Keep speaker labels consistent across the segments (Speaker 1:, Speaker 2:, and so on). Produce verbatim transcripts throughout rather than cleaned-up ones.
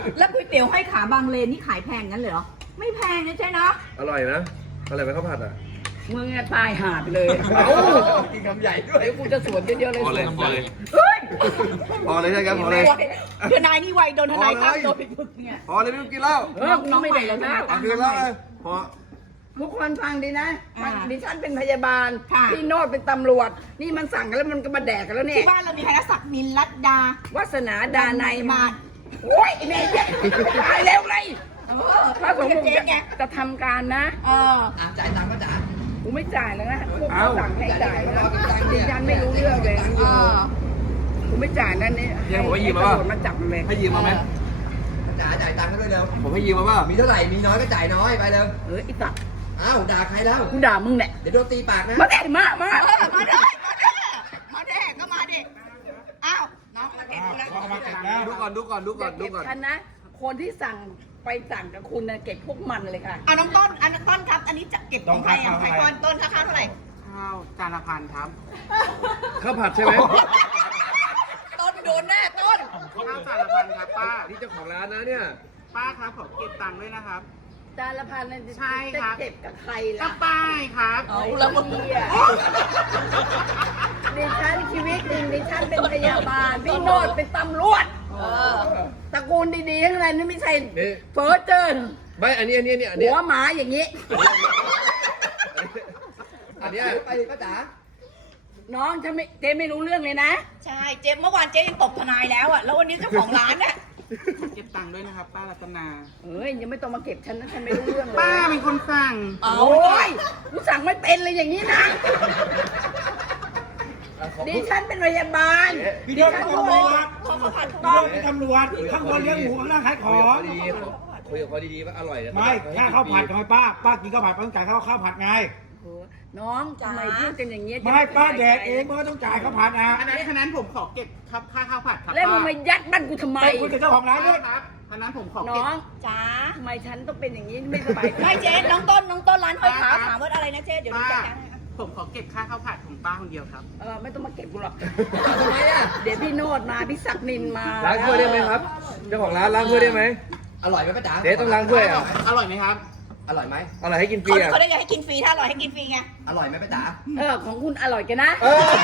Speaker 1: แล้วก๋วยเตี๋ยวห้อยขาบางเลนนี่ขายแพงงั้นเหรอไม่แพงนะใช่นะ
Speaker 2: อร่อยนะอร่อยไหมข้าวผัดอ่ะ
Speaker 3: มึงตายหาไปเลยเอ้ากินคำใหญ่ด้วยเดี๋ยวกูจะสวนเยอะๆเลย
Speaker 2: พอเลยพอเลย
Speaker 1: เฮ้ย
Speaker 2: พอเลยใช่ครับพอเลย
Speaker 1: ทนายนี่ไวโดนทนายตั้งโดนไปฝึกเนี่ย
Speaker 2: พอเลยไม่ต้องกินแล้ว
Speaker 3: เออน้องไม่ได้แล้วนะ
Speaker 2: กินแล้วพอ
Speaker 3: ทุกคนฟังดีนะดิฉันเป็นพยาบาลพี่โนดเป็นตำรวจนี่มันสั่งกันแล้วมันก็มาแดกกันแล้วเนี่ย
Speaker 1: ที่บ้านเรามีใครนะศักดิ์นินรัตดา
Speaker 3: วัฒนาดาในมาโอ้ยแม่ตายแล้วเลยพระสงฆ์จะทำการนะ
Speaker 1: เออ
Speaker 4: จ่ายตังค์ก็จ่าย
Speaker 3: กูไม่จ่ายแล้วนะพวกเขาสั่งให้จ่ายแล้วดิฉันไม่รู้เรื่องเลยกูไม่จ่ายนั่นนี่
Speaker 2: ให้ผมให้ยืมมาป่ะ
Speaker 3: มาจับมันเลย
Speaker 2: ให้ยืมมาไหม
Speaker 4: จ่ายจ่ายตังค์ก็ด้วยเร็ว
Speaker 2: ผมให้ยืมมาป่ะ
Speaker 4: มีเท่าไหร่มีน้อยก็จ่ายน้อยไปเร็ว
Speaker 3: เออไอ้ตัก
Speaker 4: อ้าวด่าใครแล้ว
Speaker 3: กูด่ามึงแหละ
Speaker 4: เดี๋ยวโดนตีปากนะ
Speaker 3: มาแดกมามา
Speaker 1: มาเด้มาเด้มาเด้ก็มาเด้อ้าวน้องมาเก็บแล้ว
Speaker 2: ดูก่อนดูก่อนดูก่อนดูก่อน
Speaker 3: ฉันนะคนที่สั่งไปสั่งกับคุณนะเก็บพวกมันเลยค่ะ
Speaker 1: เอาน้องต้นอันต้นครับอันนี้จะเก็บของใครอ่ะใครก่อนต้นราคาเท่าไหร่
Speaker 3: ข้าวจานละพันครับ
Speaker 2: ข้าวผัดใช่ไหม
Speaker 1: ต้นโดนแน่ต้น
Speaker 3: ข้าวจานละพันครับป้า
Speaker 2: นี่เจ้าของร้านนะเนี่ย
Speaker 3: ป้าครับขอเก็บตังค์ด้วยนะครับจานละพันนั่นใช่ครับเก็บกับใครล่ะป้ายครับ
Speaker 1: เอาละมึง
Speaker 3: ดิฉันชีวิตจริงดิฉันเป็นพยาบาลพี่โนดเป็นตำรวจตระกูลดีๆทั้งนั้นนี่ไม่ใช่เฟอร์เจอร์
Speaker 2: ไม่อันนี้อันนี้อันนี้
Speaker 3: หัวหมาอย่างนี้
Speaker 4: อันนี้ไปก็จ๋า
Speaker 3: น้องฉันไม่เจ๊ไม่รู้เรื่องเลยนะ
Speaker 1: ใช่เจ๊เมื่อวานเจ๊ยังตบทนายแล้วอ่ะแล้ววันนี้เจ้าของร้านเนี่ย
Speaker 3: เก็บตังค์ด้วยนะครับป้ารัตนาเอ้ยยังไม่ต้องมาเก็บฉันนะฉันไม่รู้เรื่องเลย
Speaker 5: ป้าเป็นคนสั่ง
Speaker 3: โอ้ยกูสั่งไม่เป็นเลยอย่างนี้นะดิฉันเป็นพยาบาล
Speaker 5: พี่เดินเป็นตำรวจต้องเป็นตำรวจข้างบนเลี้ยงหมูข้างล่างขายของ
Speaker 2: คุยกับเขาดีๆว่าอร่อยนะ
Speaker 5: ไม่ค่าข้าวผัดทำไมป้าป้ากินข้าวผัดต้องจ่ายค่าข้าวผัดไง
Speaker 3: น้องทำไมพูดกันอย่างเงี้ย
Speaker 5: ไม่ป้าแดกเองมันก็ต้องจ่ายข้าวผัดนะอันนั้นอันนั้นผมขอเก็บครับค่าข้าวผัดครับ
Speaker 3: แล้วมึงมายัดบ้านกูทำไม
Speaker 5: คุณเป็นเจ้าของร้านด้วยครับอันนั้นผมขอ
Speaker 3: น้อง
Speaker 1: จ้า
Speaker 3: ทำไมฉันต้องเป็นอย่างนี้ไม่สบาย
Speaker 1: ไม่เจ๊น้องต้นน้องต้นร้านห้อยขาถามว่าอะไรนะเจ๊เดี๋ยวดูกัน
Speaker 5: ผมขอเก็บค่าข้าวผัดของป้าคนเดียวครับ
Speaker 3: เออไม่ต้องมาเก็บกูหรอก
Speaker 4: ทำไมอ่ะ
Speaker 3: เดี๋ยวพี่โนดมาพี่ศักดิ์นินมา
Speaker 2: ล้างถ้วยได้ไหมครับเจ้าของร้านล้างถ้วยได้ไหม
Speaker 4: อร่อยไหมป้าจ๋า
Speaker 2: เจ๊ต้องล้างถ้วยอ่ะ
Speaker 5: อร่อยไหมครับ
Speaker 4: อร่อยไหม
Speaker 2: อร่อยให้กินฟรีอ่ะ
Speaker 1: เขาได้อยากให้กินฟรีถ้าอร่อยให้กินฟรีไง
Speaker 4: อร่อยไหมป้าจ๋า
Speaker 3: เออของคุณอร่อยกันนะ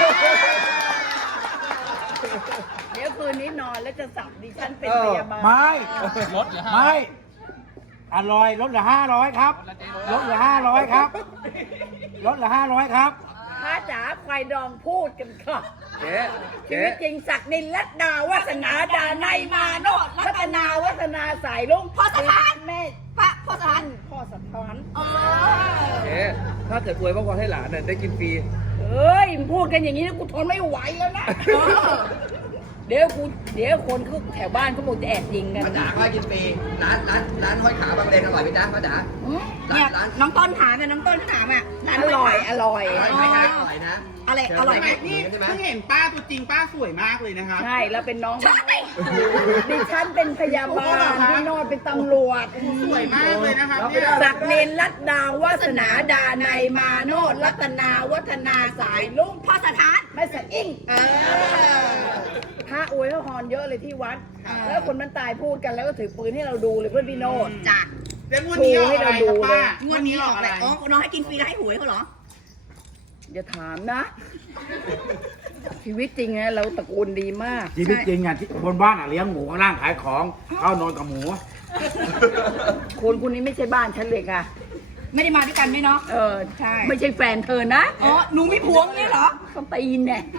Speaker 3: เดี๋ยวคืนนี้นอนแล้วจะสับดิฉันเป็นพยาบาล
Speaker 5: ไม่ลดเหรอไม่อร่อยลดเหลือห้าร้อยครับลดเหลือห้าร้อยครับลดเหลือห้าร้อยครับ
Speaker 3: พระจ๋าควายดองพูดกันค่ะ
Speaker 2: เจ๊
Speaker 3: ชีวิตจริงศักดินรัตดาวัฒนาดาในมาโนดรัตนาวัฒนาสายลุง
Speaker 1: พ่อสถาน
Speaker 3: แม่
Speaker 1: พระพ่อสถาน
Speaker 3: พ่อสถาน
Speaker 2: เจ๊ถ้าเกิดอวยพ่อให้หลานเนี่ยได้กินฟรี
Speaker 3: เอ้ยพูดกันอย่างนี้กูทนไม่ไหวแล้วนะเดี๋ยวกูเดี๋ยวคนเขาแถวบ้านเขาบอกจะแอบยิงกัน
Speaker 4: ป้าจ๋าก็ให้กินฟรีร้านร้านร้านห้อยขาบางเลนอร่อยไหมจ๊ะป้าจ๋า
Speaker 1: เนี่ยน้องต้นถามเนี่ยน้องต้นถามอ่ะ
Speaker 3: อร่อยอร่อย
Speaker 4: อร่อยไหมคะอร่อยนะ
Speaker 1: อะไรอร่อยไหม
Speaker 5: นี่เพิ่งเห็นป้าตัวจริงป้าสวยมากเลยนะครับ
Speaker 3: ใช่แล้วเป็นน้องใช่ดิฉันเป็นพยาบาลพี่โนดเป็นตำรวจ
Speaker 5: สวยมากเลยนะครับ
Speaker 3: ศักดินรัตดาวัฒนาดาในมาโนดรัตนาวัฒนาสายลุง
Speaker 1: พ่อสถาน
Speaker 3: ไม่สะอิ่งพระอวยพระพรเยอะเลยที่วัดแล้วคนมันตายพูดกันแล้วก็ถือปืนให้เราดูเลยเพื่อนพี่โนด
Speaker 1: จ้ะ
Speaker 5: แล้วงวดนี้ให้เราดูเลย
Speaker 1: งวดนี้ออกอะไรอ๋อน้องให้กินฟรีแล้วให้หวยเขาเหรอ
Speaker 3: อย่าถามนะชีวิตจริงไงเราตระกูลดีมาก
Speaker 5: ชีวิตจริงอ่ะที่บนบ้านอ่ะเลี้ยงหมูข้างล่างขายของเข้านอนกับหมู
Speaker 3: คนคนนี้ไม่ใช่บ้านฉันเลยค่ะ
Speaker 1: ไม่ได้มาด้วยกันไหมเนาะ
Speaker 3: เออใช่ไม่ใช่แฟนเธอนะ
Speaker 1: อ๋อหนูมีผัวงี้เหรอ
Speaker 3: ต้องตีนเนี่ย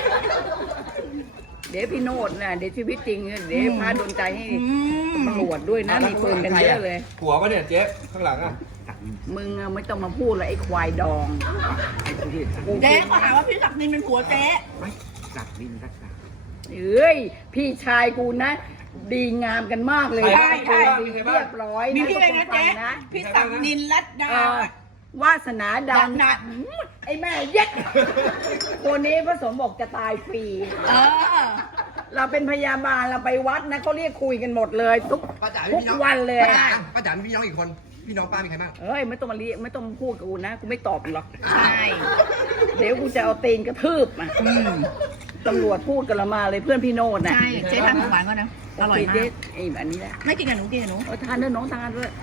Speaker 3: เดี๋ยวพี่โนดน่ะเดี๋ยวชีวิตจริงเดี๋ยวพาโดนใจให้ตำรวจด้วยนะมีปืนกันเยอะเลย
Speaker 2: ผัวปะเนี่ยเจ๊ข้างหลังอ่ะ
Speaker 3: มึงไม่ต้องมาพูดเลยไอ้ควายดอง
Speaker 1: เจ๊เขาหาว่าพี่ศักดินเป็นผัวเจ๊
Speaker 5: ไม่ศักดินรักษา
Speaker 3: เอ้ยพี่ชายกูนะดีงามกันมากเลย
Speaker 1: ใช่ใช่
Speaker 3: เรียบร้อย
Speaker 1: มีพี่เลยนะเจ๊พี่ศักดินรัตด
Speaker 3: าวาสนาดังนะไอ้แม่เย็ดคนนี้พระสงฆ์บอกจะตายฟรีเราเป็นพยาบาลเราไปวัดนะเขาเรียกคุยกันหมดเลยทุกทุกวันเลย
Speaker 4: ป้าจ๋ามีพี่น้องอีกคนพี่น้องป้ามีใครบ้าง
Speaker 3: เอ้ยไม่ต้องมาเรียกไม่ต้องพูดกับกูนะกูไม่ตอบหรอกใช่เดี๋ยวกูจะเอาตีนกระทืบมาตำรวจพูดกันละมาเลยเพื่อนพี่โนดน่ะ
Speaker 1: ใช่เจ๊ทำของหวานก่อนนะอร่อยมา
Speaker 3: เจ๊
Speaker 1: ก
Speaker 3: ไอ้อันนี้แหละ
Speaker 1: ไม่กินกับหนูกินกับหนู
Speaker 3: เอาทานด้วยน้องทานด้วย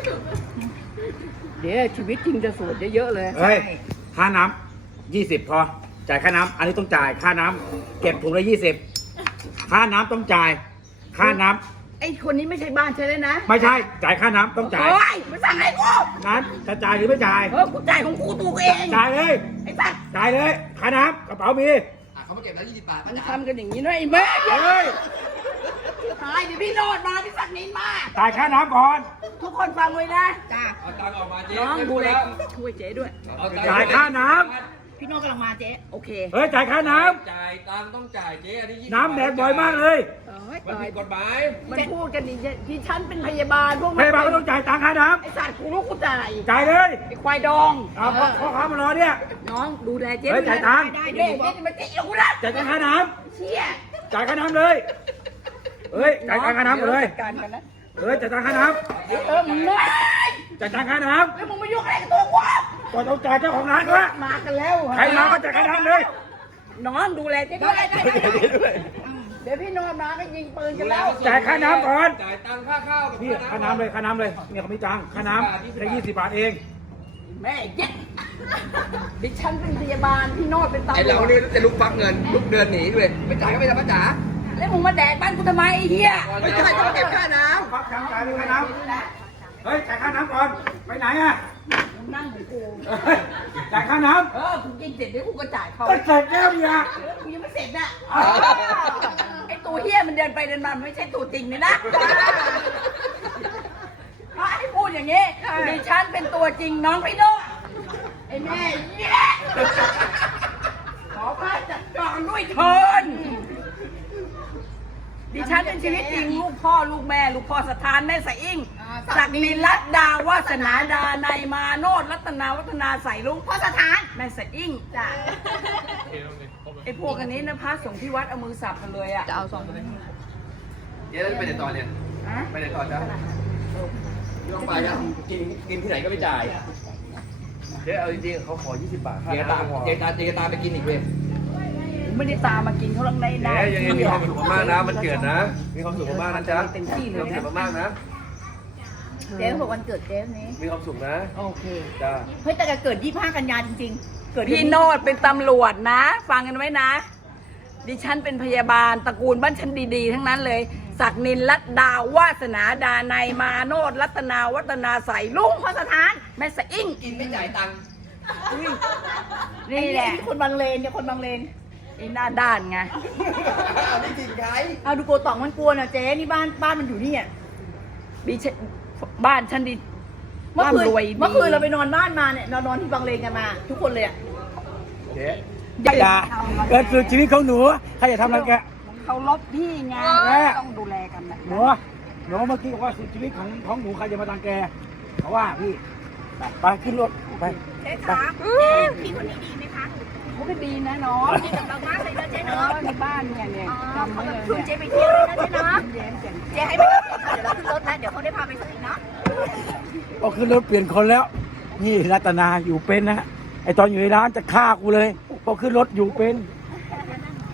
Speaker 3: เดี๋ยวชีวิตจริงจะสวยเยอะๆเลย
Speaker 5: เฮ้ย ค่าน้ำยี่สิบพอ จ่ายค่าน้ำอันนี้ต้องจ่าย ค่าน้ำเก็บถุงละยี่สิบค่าน้ำต้องจ่าย ค่าน้ำ
Speaker 3: ไอ้คนนี้ไม่ใช่บ้านใช่เลยนะ
Speaker 5: ไม่ใช่ จ่ายค่าน้ำต้องจ่าย
Speaker 3: โอ้ยมาสั่งให้กู
Speaker 5: นั้นจะจ่ายหรือไม่จ่าย
Speaker 3: เออกูจ่ายของกูตัวกูเอง
Speaker 5: จ่ายเลย
Speaker 3: ไอ้สัตว์
Speaker 5: จ่ายเลย ค่าน้ำกระเป๋ามี
Speaker 4: อ่ะเขามาเก็บแล้วยี่สิบบาท
Speaker 3: มั
Speaker 4: ป้าน จ๋า
Speaker 3: ทำกันอย่างนี้ด้วยไอ้แม่
Speaker 5: เฮ้ย
Speaker 3: ตายเดี๋ยวพี่โนดมาพี่สักนินมา
Speaker 5: จ่ายค่าน้ำก่อน
Speaker 3: ทุกคนฟังไว้นะ
Speaker 1: จ้า
Speaker 2: เอาตังค์ออกมาเจ๊
Speaker 3: น้อง
Speaker 2: ไม่
Speaker 3: ดู
Speaker 2: พูด
Speaker 3: แล
Speaker 2: แล้ว
Speaker 3: ช่วยเจ๊ด้วย
Speaker 2: เอตังค์
Speaker 5: จ่ายค่าน้
Speaker 1: พี่โน่กำลังมาเจ๊
Speaker 3: โอเค
Speaker 5: ำเฮ้ย จ่ายค่าน้
Speaker 2: จ่ายตังค์ต้องจ่ายเจ๊อันนี้ยี่สิบ
Speaker 5: ำน้ำแดกบ่อยมากเลย
Speaker 3: เอ้ย
Speaker 2: มัน
Speaker 3: ตาย
Speaker 2: ผิดกฎหมาย
Speaker 3: มันพูดกันดิที่ฉันเป็นพยาบาลพวก
Speaker 5: พยาบาลก็ต้องจ่ายตังค่าน้
Speaker 3: ไอ้สัตว์กูรู้กูจ่าย
Speaker 5: ำจ่ายเลย
Speaker 3: ไอ้ควายดอง
Speaker 5: เอาพ่อพ่อค้ามารอเนี่ย
Speaker 3: น้องดูแลเจ๊
Speaker 5: เฮ้ย
Speaker 3: ด้ว
Speaker 5: จ่ายตังค์
Speaker 3: ได้เด็กเจ๊จะมาเจ๊กูนะ
Speaker 5: จ่ายค่าน้
Speaker 3: เชี่ย
Speaker 5: ำจ่ายค่าน้ำเลย เฮ้ย จ่ายค่าน้ำก่อนเลย
Speaker 3: จัดการกันนะ
Speaker 5: เฮ้ย จ่ายตังค่าน้
Speaker 3: เดี๋ยวเออมึงเลย
Speaker 5: ำจ่ายตังค่าน้
Speaker 3: แล้วมึงมายุ่งอะไรกับตัวกู
Speaker 5: ำก็ต้องจ่ายเจ้าของร้านด้วย
Speaker 3: มากันแล้ว
Speaker 5: ใครมาก็จ่ายค่าน้ำเลย
Speaker 3: น้องดูแลเจ๊ด้วยเดี๋ยวพี่โนดมาก็ยิงปืนกันแล้ว
Speaker 5: จ่ายค่าน้ำก่อน
Speaker 2: จ่ายตังค่าข้าวกับ
Speaker 5: นี่ค่าน้ำเลย ค่าน้ำเลย เนี่ยเขามีตังค์ค่าน้ำแค่ยี่สิบบาทเอง
Speaker 3: แม่เย็ดดิฉันเป็นพยาบาลพี่โนดเป็นตำรวจ
Speaker 4: ไอเราเนี่ยจะลุกฟักเงินลุกเดินหนีด้วยไม่จ่ายก็ไม่ทำป้าจ๋า
Speaker 3: แล้วมึงมาแดกบ้านกูทำไมไอ้เหี้ย
Speaker 4: ไม่จ่ายก็มาเก็บค่าน้
Speaker 5: พักจ่ายจ่ายเลยค่าน้ำเฮ้ย จ่ายค่าน้ำก่อน ไปไหนอ่ะ
Speaker 3: มึงนั่งของกู
Speaker 5: เฮ้ยจ่ายค่าน้
Speaker 3: เออกูกินเสร็จเดี๋ยวกูก็จ่ายเขา
Speaker 5: ำก็เสร็จแล้วเนี่ย
Speaker 3: กูยังไม่เสร็จน่ะไอ้ตัวเหี้ยมันเดินไปเดินมามันไม่ใช่ตัวจริงเลยนะเพราะให้พูดอย่างนี้ดิฉันเป็นตัวจริงน้องพี่โนดไอ้แม่เหี้ยขอพระจัดการด้วยเถินดิฉันเป็นชีวิตจริงลูกพ่อลูกแม่ ลูกพ่อสถานแม่สะอิ่งศักดินรัตดาวาสนาดาในยมาโนดรัตนาวัฒนาใส่ลุงพ่อสถานแม่สะอิ่งจ้ะไอ้พวกอันนี้นะพระสงฆ์ที่วัดเอามือสับกันเลยอ่ะจะเอาสอง
Speaker 4: เจ๊แล้วไปไหนต่อเนี่ย
Speaker 3: ฮะ
Speaker 4: ไปไหนต่อจ๊ะไม่ต้องไปนะกินกินที่ไหนก็ไม่จ่าย
Speaker 2: เจ๊เอาจริงๆเขาขอยี่สิบบาทค่า
Speaker 4: เจ๊ตาม
Speaker 2: น้ำพอ
Speaker 4: เจ๊ตามเจ๊ตามไปกินอีกเว้ย
Speaker 3: ผมไม่ได้ตามมากินเขาลังในได้
Speaker 2: เจ๊ยังไงมีความสุขมากๆนะมันเกิดนะ มีความสุขมากๆนะจ๊ะ
Speaker 3: เต็มที่เล
Speaker 2: มี
Speaker 3: ย
Speaker 2: ความสุ
Speaker 3: นะ
Speaker 2: ขมากๆนะ
Speaker 1: เจ๊เขาบอกวันเกิดเจ๊นี้
Speaker 2: มีความสุขนะ
Speaker 3: โอเค
Speaker 2: จ้า
Speaker 1: เฮ้ยแต่แกเกิดยี่สิบห้ากันยาจริงๆ เกิด
Speaker 3: พี่โนดเป็นตำรวจนะ ฟังกันไว้นะ ดิฉันเป็นพยาบาลตระกูลบ้านฉันดีๆ ทั้งนั้นเลย ศักดินรัตดาวาสนาดาในยมาโนดรัตนาวัฒนาใส่ลุงพ่อสถาน แม่สะอิ่ง
Speaker 4: กินไม่จ่ายตังค์
Speaker 3: นี่แหละ
Speaker 1: คนบางเลนเนี่ยคนบางเลน
Speaker 3: ไอ้หน้าด้านไง
Speaker 4: เอาได้กินใคร
Speaker 1: เอาดูโกตองมันกลัวนะเจ๊นี่บ้านบ้านมันอยู่นี่อ่ะ
Speaker 3: ดิฉันบ้านฉันดี
Speaker 1: เมื่อคืน
Speaker 3: ร่ำรวยดี
Speaker 1: เมื่อคืนเราไปนอนบ้านมาเนี่ยเรานอนที่บางเลนกันมา ทุกคนเลยอ่ะ
Speaker 5: เจ๊อย่าเกิดสุดชีวิตของหนูใครจะทำอะไรแก
Speaker 3: เขาลบพี่ไง
Speaker 5: แม่
Speaker 3: ต้องดูแลกันนะ
Speaker 5: หนูหนูเมื่อกี้บอกว่าสุดชีวิตของของหนูใครจะมาตังแกเขาว่าพี่ไปไปขึ้นรถไป
Speaker 1: เจ๊
Speaker 5: ไป
Speaker 1: คะเจ๊พี่คนนี้ดีไหมคะ
Speaker 3: เขาก็ดีนะน้อง
Speaker 1: ดีกับเรามากเลยนะเจ๊
Speaker 3: เอ
Speaker 1: เนาะ
Speaker 3: อในบ้านเนี่ยเนี่ยจำไว้เลย
Speaker 1: ชวนเจ๊
Speaker 3: เนี่ย
Speaker 1: ไปเที่ยวเลยนะเจ๊เนาะ
Speaker 3: เย็นเจ๋ง
Speaker 1: เจ๊ให้ไปเดี๋ยวเราขึ้นรถแล้วเดี๋ยวเขาได้พาไปซื้ออีกเนาะ
Speaker 5: ก็ขึ้นรถเปลี่ยนคนแล้ว นี่รัตนาอยู่เป็นนะไอตอนอยู่ในร้านจะฆ่ากูเลยพอขึ้นรถอยู่เป็น